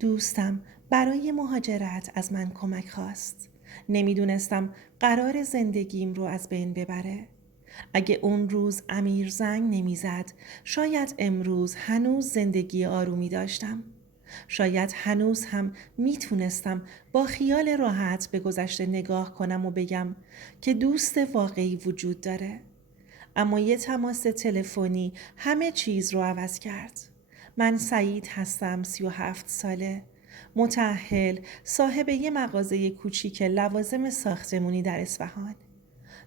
دوستم برای مهاجرت از من کمک خواست. نمیدونستم قرار زندگیم رو از بین ببره. اگه اون روز امیر زنگ نمیزد، شاید امروز هنوز زندگی آرومی داشتم. شاید هنوز هم میتونستم با خیال راحت به گذشته نگاه کنم و بگم که دوست واقعی وجود داره. اما یه تماس تلفنی همه چیز رو عوض کرد. من سعید هستم، 37 ساله. متأهل، صاحب یه مغازه کوچیک لوازم ساختمونی در اصفهان.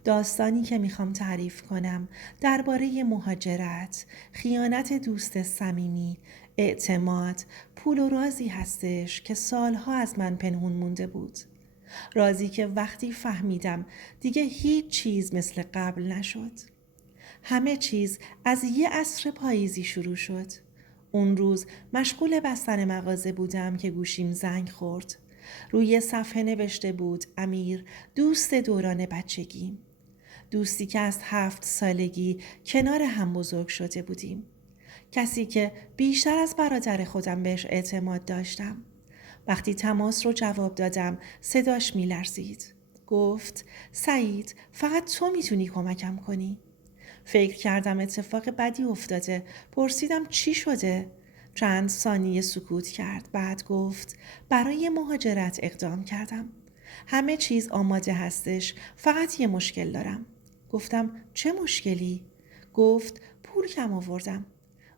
داستانی که میخوام تعریف کنم درباره مهاجرت، خیانت دوست صمیمی، اعتماد، پول و رازی هستش که سالها از من پنهون مونده بود. رازی که وقتی فهمیدم دیگه هیچ چیز مثل قبل نشد. همه چیز از یه عصر پاییزی شروع شد. اون روز مشغول بستن مغازه بودم که گوشیم زنگ خورد. روی صفحه نوشته بود امیر، دوست دوران بچگیم. دوستی که از 7 سالگی کنار هم بزرگ شده بودیم. کسی که بیشتر از برادر خودم بهش اعتماد داشتم. وقتی تماس رو جواب دادم صداش می لرزید. گفت سعید، فقط تو میتونی کمکم کنی. فکر کردم اتفاق بدی افتاده. پرسیدم چی شده؟ چند ثانیه سکوت کرد. بعد گفت برای مهاجرت اقدام کردم. همه چیز آماده هستش. فقط یه مشکل دارم. گفتم چه مشکلی؟ گفت پول کم آوردم.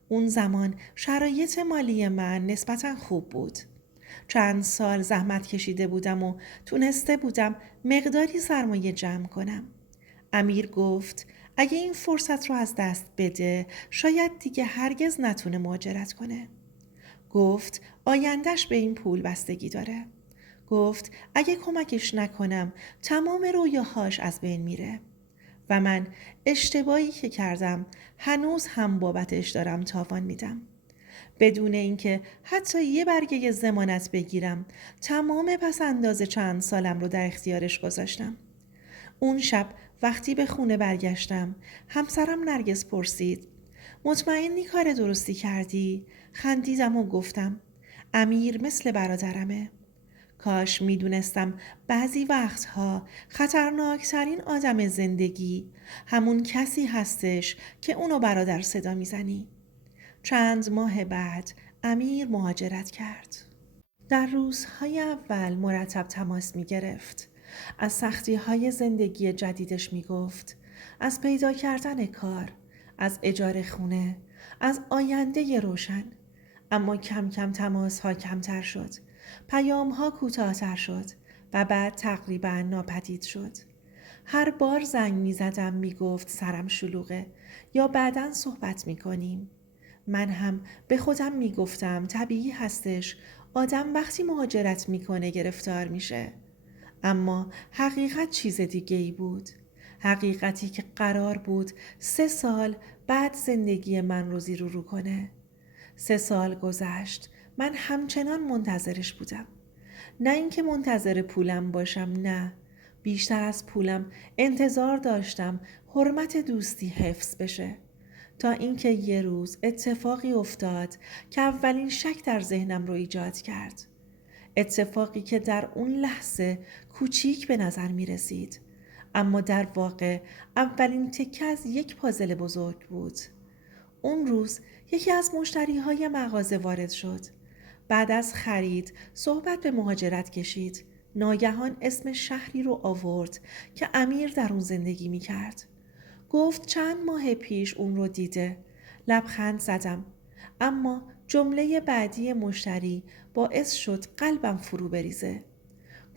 اون زمان شرایط مالی من نسبتاً خوب بود. چند سال زحمت کشیده بودم و تونسته بودم مقداری سرمایه جمع کنم. امیر گفت اگه این فرصت رو از دست بده شاید دیگه هرگز نتونه مهاجرت کنه. گفت آیندهش به این پول بستگی داره. گفت اگه کمکش نکنم تمام رویاهاش از بین میره. و من اشتباهی که کردم هنوز هم بابتش دارم تاوان میدم. بدون اینکه حتی یه برگه ضمانت بگیرم تمام پس انداز چند سالم رو در اختیارش گذاشتم. اون شب وقتی به خونه برگشتم همسرم نرگس پرسید مطمئنی کار درستی کردی؟ خندیدم و گفتم امیر مثل برادرمه. کاش میدونستم بعضی وقتها خطرناکترین آدم زندگی همون کسی هستش که اونو برادر صدا میزنی. چند ماه بعد امیر مهاجرت کرد. در روزهای اول مرتب تماس می گرفت. از سختی های زندگی جدیدش می گفت. از پیدا کردن کار، از اجاره خونه، از آینده روشن. اما کم کم تماس ها کمتر شد. پیام ها کوتاه‌تر شد و بعد تقریبا ناپدید شد. هر بار زنگ می زدم می گفت سرم شلوغه یا بعداً صحبت می کنیم. من هم به خودم می گفتم طبیعی هستش آدم وقتی مهاجرت میکنه گرفتار میشه. اما حقیقت چیز دیگه ای بود. حقیقتی که قرار بود 3 سال بعد زندگی من رو زیر و رو کنه. 3 سال گذشت. من همچنان منتظرش بودم. نه اینکه منتظر پولم باشم، نه. بیشتر از پولم انتظار داشتم حرمت دوستی حفظ بشه. تا اینکه یه روز اتفاقی افتاد که اولین شک در ذهنم رو ایجاد کرد. اتفاقی که در اون لحظه کوچیک به نظر می رسید. اما در واقع اولین تکه از یک پازل بزرگ بود. اون روز یکی از مشتریهای مغازه وارد شد. بعد از خرید صحبت به مهاجرت کشید. ناگهان اسم شهری رو آورد که امیر در اون زندگی می کرد. گفت چند ماه پیش اون رو دیده. لبخند زدم. اما جمله بعدی مشتری باعث شد قلبم فرو بریزه.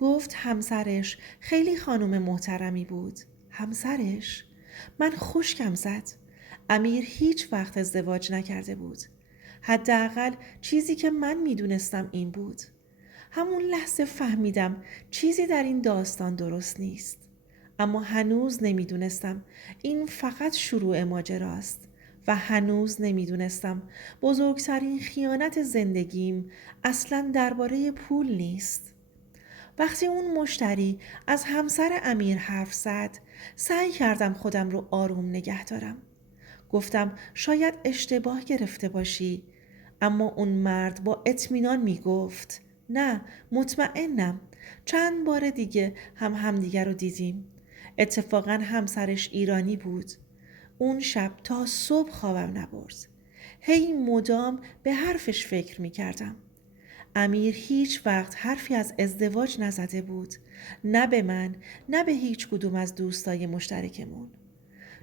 گفت همسرش خیلی خانم محترمی بود. همسرش؟ من خشکم زد. امیر هیچ وقت ازدواج نکرده بود. حداقل چیزی که من میدونستم این بود. همون لحظه فهمیدم چیزی در این داستان درست نیست. اما هنوز نمیدونستم این فقط شروع ماجراست و هنوز نمیدونستم بزرگترین خیانت زندگیم اصلاً درباره پول نیست. وقتی اون مشتری از همسر امیر حرف زد، سعی کردم خودم رو آروم نگه دارم. گفتم شاید اشتباه گرفته باشی، اما اون مرد با اطمینان می گفت نه، مطمئنم. چند بار دیگه هم همدیگر رو دیدیم. اتفاقا همسرش ایرانی بود. اون شب تا صبح خوابم نبرد. هی مدام به حرفش فکر می کردم. امیر هیچ وقت حرفی از ازدواج نزده بود. نه به من، نه به هیچ کدوم از دوستای مشترکمون.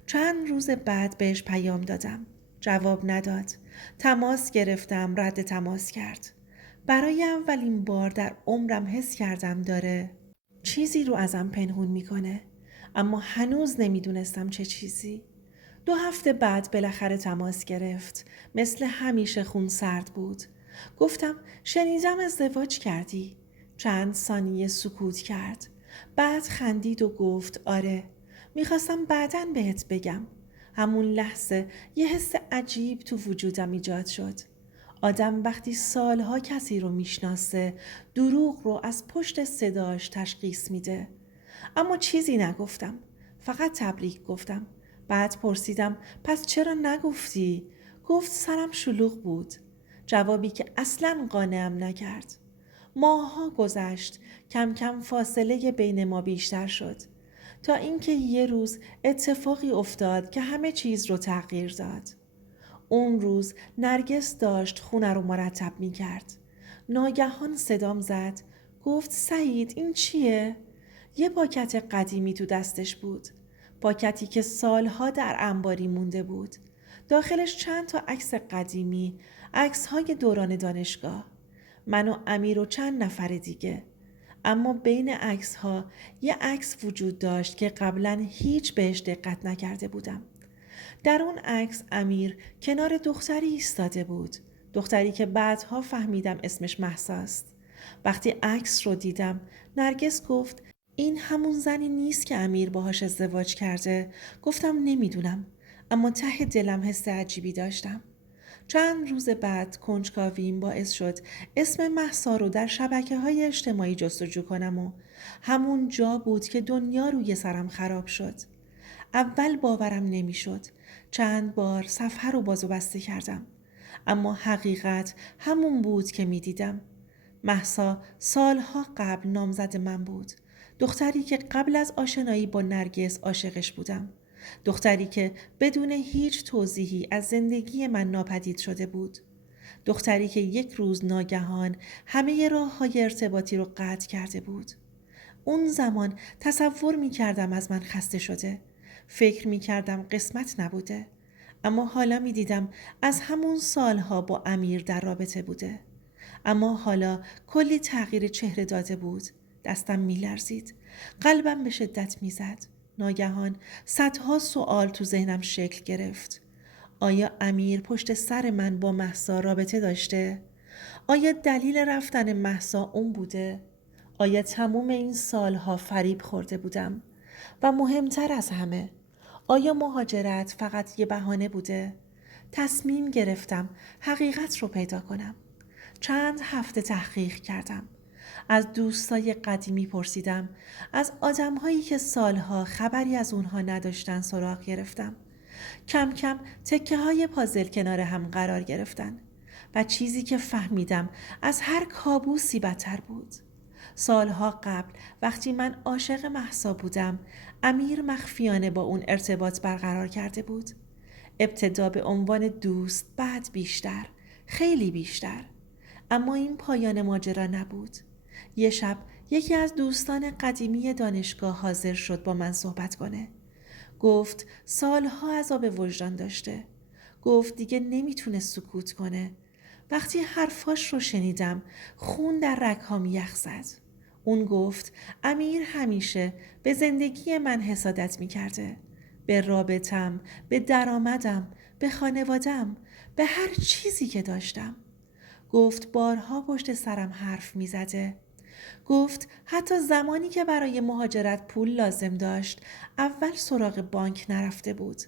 چند روز بعد بهش پیام دادم. جواب نداد. تماس گرفتم، رد تماس کرد. برای اولین بار در عمرم حس کردم داره چیزی رو ازم پنهون میکنه. اما هنوز نمیدونستم چه چیزی. 2 هفته بعد بالاخره تماس گرفت. مثل همیشه خون سرد بود. گفتم شنیدم ازدواج کردی. چند ثانیه سکوت کرد. بعد خندید و گفت آره. میخواستم بعداً بهت بگم. همون لحظه یه حس عجیب تو وجودم ایجاد شد. آدم وقتی سالها کسی رو میشناسه دروغ رو از پشت صداش تشخیص میده. اما چیزی نگفتم. فقط تبریک گفتم. بعد پرسیدم پس چرا نگفتی؟ گفت سرم شلوغ بود. جوابی که اصلاً قانعم نکرد. ماه‌ها گذشت. کم کم فاصله بین ما بیشتر شد. تا اینکه یه روز اتفاقی افتاد که همه چیز رو تغییر داد. اون روز نرگس داشت خونه رو مرتب می کرد. ناگهان صدام زد. گفت سعید این چیه؟ یه پاکت قدیمی تو دستش بود. پاکتی که سالها در انباری مونده بود. داخلش چند تا عکس قدیمی، عکس‌های دوران دانشگاه. من و امیر و چند نفر دیگه. اما بین عکس‌ها یه عکس وجود داشت که قبلاً هیچ بهش دقت نکرده بودم. در اون عکس امیر کنار دختری ایستاده بود. دختری که بعدها فهمیدم اسمش مهساست. وقتی عکس رو دیدم نرگس گفت این همون زنی نیست که امیر باهاش ازدواج کرده. گفتم نمیدونم، اما ته دلم حس عجیبی داشتم. چند روز بعد کنجکاویم باعث شد اسم مهسا رو در شبکه‌های اجتماعی جستجو کنم و همون جا بود که دنیا روی سرم خراب شد. اول باورم نمیشد. چند بار صفحه رو باز و بسته کردم. اما حقیقت همون بود که میدیدم. مهسا سالها قبل نامزد من بود. دختری که قبل از آشنایی با نرگس عاشقش بودم. دختری که بدون هیچ توضیحی از زندگی من ناپدید شده بود. دختری که یک روز ناگهان همه راه‌های ارتباطی رو قطع کرده بود. اون زمان تصور می کردم از من خسته شده. فکر می کردم قسمت نبوده. اما حالا می دیدم از همون سالها با امیر در رابطه بوده. اما حالا کلی تغییر چهره داده بود. دستم می لرزید. قلبم به شدت می زد. ناگهان صدها سوال تو ذهنم شکل گرفت. آیا امیر پشت سر من با مهسا رابطه داشته؟ آیا دلیل رفتن مهسا اون بوده؟ آیا تموم این سالها فریب خورده بودم؟ و مهمتر از همه، آیا مهاجرت فقط یه بهانه بوده؟ تصمیم گرفتم حقیقت رو پیدا کنم. چند هفته تحقیق کردم. از دوستای قدیمی پرسیدم. از آدمهایی که سالها خبری از اونها نداشتن سراغ گرفتم. کم کم تکه های پازل کنار هم قرار گرفتن. و چیزی که فهمیدم از هر کابوسی بدتر بود. سالها قبل وقتی من عاشق مهسا بودم، امیر مخفیانه با اون ارتباط برقرار کرده بود. ابتدا به عنوان دوست، بعد بیشتر، خیلی بیشتر. اما این پایان ماجرا نبود. یه شب یکی از دوستان قدیمی دانشگاه حاضر شد با من صحبت کنه. گفت سالها عذاب وجدان داشته. گفت دیگه نمیتونه سکوت کنه. وقتی حرفاش رو شنیدم خون در رگهام یخ زد. اون گفت امیر همیشه به زندگی من حسادت میکرده. به رابطم، به درآمدم، به خانوادم، به هر چیزی که داشتم. گفت بارها پشت سرم حرف میزده. گفت حتی زمانی که برای مهاجرت پول لازم داشت اول سراغ بانک نرفته بود.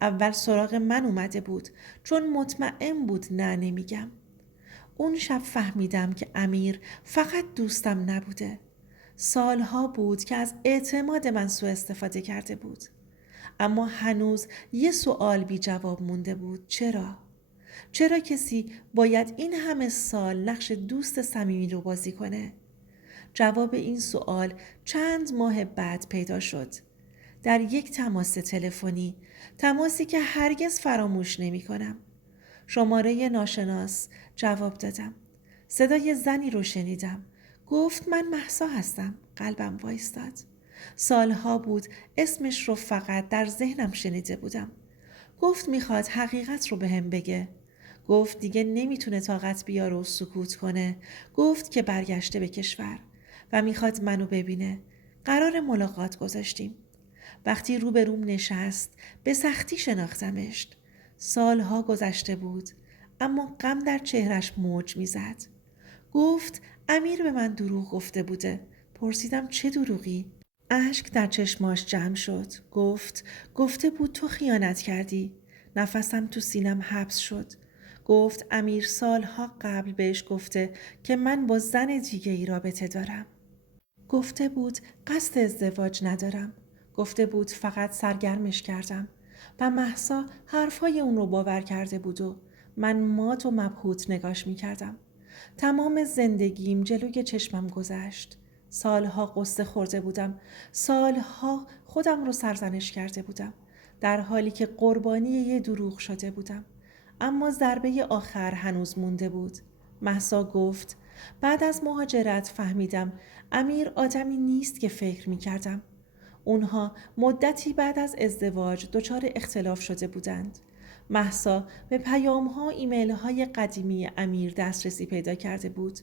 اول سراغ من اومده بود چون مطمئن بود نه نمیگم. اون شب فهمیدم که امیر فقط دوستم نبوده. سالها بود که از اعتماد من سوء استفاده کرده بود. اما هنوز یه سوال بی جواب مونده بود. چرا؟ چرا کسی باید این همه سال نقش دوست صمیمی رو بازی کنه؟ جواب این سوال چند ماه بعد پیدا شد. در یک تماس تلفنی، تماسی که هرگز فراموش نمی کنم. شماره ناشناس. جواب دادم. صدای زنی رو شنیدم. گفت من مهسا هستم. قلبم وایستاد. سالها بود اسمش رو فقط در ذهنم شنیده بودم. گفت میخواد حقیقت رو بهم بگه. گفت دیگه نمیتونه طاقت بیاره و سکوت کنه. گفت که برگشته به کشور و میخواد منو ببینه. قرار ملاقات گذاشتیم. وقتی روبروم نشست به سختی شناختمش. سالها گذشته بود اما غم در چهرش موج میزد. گفت امیر به من دروغ گفته بوده. پرسیدم چه دروغی؟ اشک در چشماش جمع شد. گفته بود تو خیانت کردی. نفسم تو سینم حبس شد. گفت امیر سالها قبل بهش گفته که من با زن دیگه ای رابطه دارم. گفته بود قصد ازدواج ندارم. گفته بود فقط سرگرمش کردم و مهسا حرفای اون رو باور کرده بود و من مات و مبهوت نگاش می کردم. تمام زندگیم جلوی چشمم گذشت. سالها قصه خورده بودم. سالها خودم رو سرزنش کرده بودم. در حالی که قربانی یه دروغ شده بودم. اما ضربه آخر هنوز مونده بود. مهسا گفت بعد از مهاجرت فهمیدم امیر آدمی نیست که فکر می کردم. اونها مدتی بعد از ازدواج دچار اختلاف شده بودند. مهسا به پیام‌ها و ایمیل‌های قدیمی امیر دسترسی پیدا کرده بود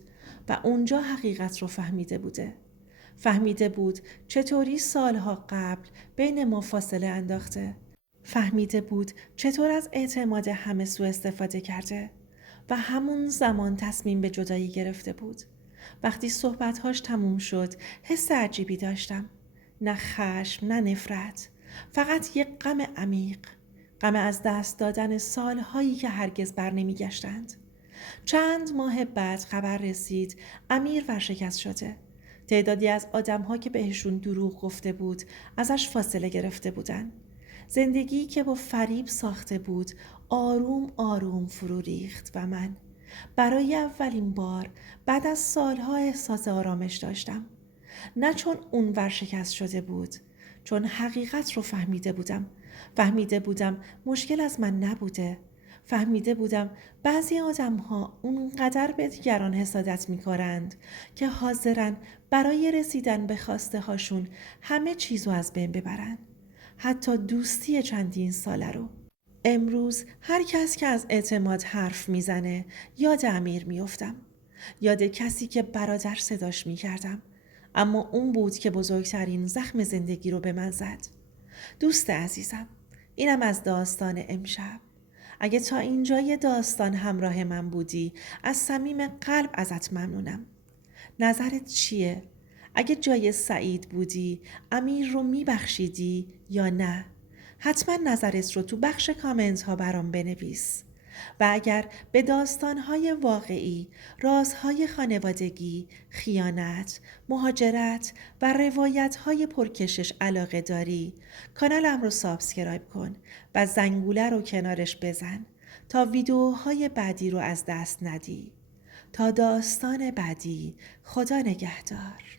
و اونجا حقیقت رو فهمیده بوده. فهمیده بود چطوری سالها قبل بین ما فاصله انداخته. فهمیده بود چطور از اعتماد همه سوء استفاده کرده و همون زمان تصمیم به جدایی گرفته بود. وقتی صحبت‌هاش تموم شد حس عجیبی داشتم. نه خشم نه نفرت. فقط یک غم عمیق. غم از دست دادن سالهایی که هرگز بر نمی گشتند. چند ماه بعد خبر رسید امیر ورشکست شده. تعدادی از آدم‌ها که بهشون دروغ گفته بود ازش فاصله گرفته بودن. زندگی که با فریب ساخته بود آروم آروم فرو ریخت و من برای اولین بار بعد از سالها احساس آرامش داشتم. نه چون اون ورشکست شده بود، چون حقیقت رو فهمیده بودم. فهمیده بودم مشکل از من نبوده. فهمیده بودم بعضی آدم‌ها اونقدر به دیگران حسادت می‌کنند که حاضرن برای رسیدن به خواسته هاشون همه چیزو از بین ببرن. حتی دوستی چندین ساله رو. امروز هر کس که از اعتماد حرف میزنه یاد امیر میافتم. یاد کسی که برادر صداش میکردم. اما اون بود که بزرگترین زخم زندگی رو به من زد. دوست عزیزم، اینم از داستان امشب. اگه تا اینجای داستان همراه من بودی از صمیم قلب ازت ممنونم. نظرت چیه؟ اگه جای سعید بودی امیر رو میبخشیدی یا نه؟ حتما نظرت رو تو بخش کامنت ها برام بنویس. و اگر به داستان‌های واقعی، رازهای خانوادگی، خیانت، مهاجرت و روایت‌های پرکشش علاقه داری، کانالم رو سابسکرایب کن و زنگوله رو کنارش بزن تا ویدیوهای بعدی رو از دست ندی. تا داستان بعدی، خدا نگهدار.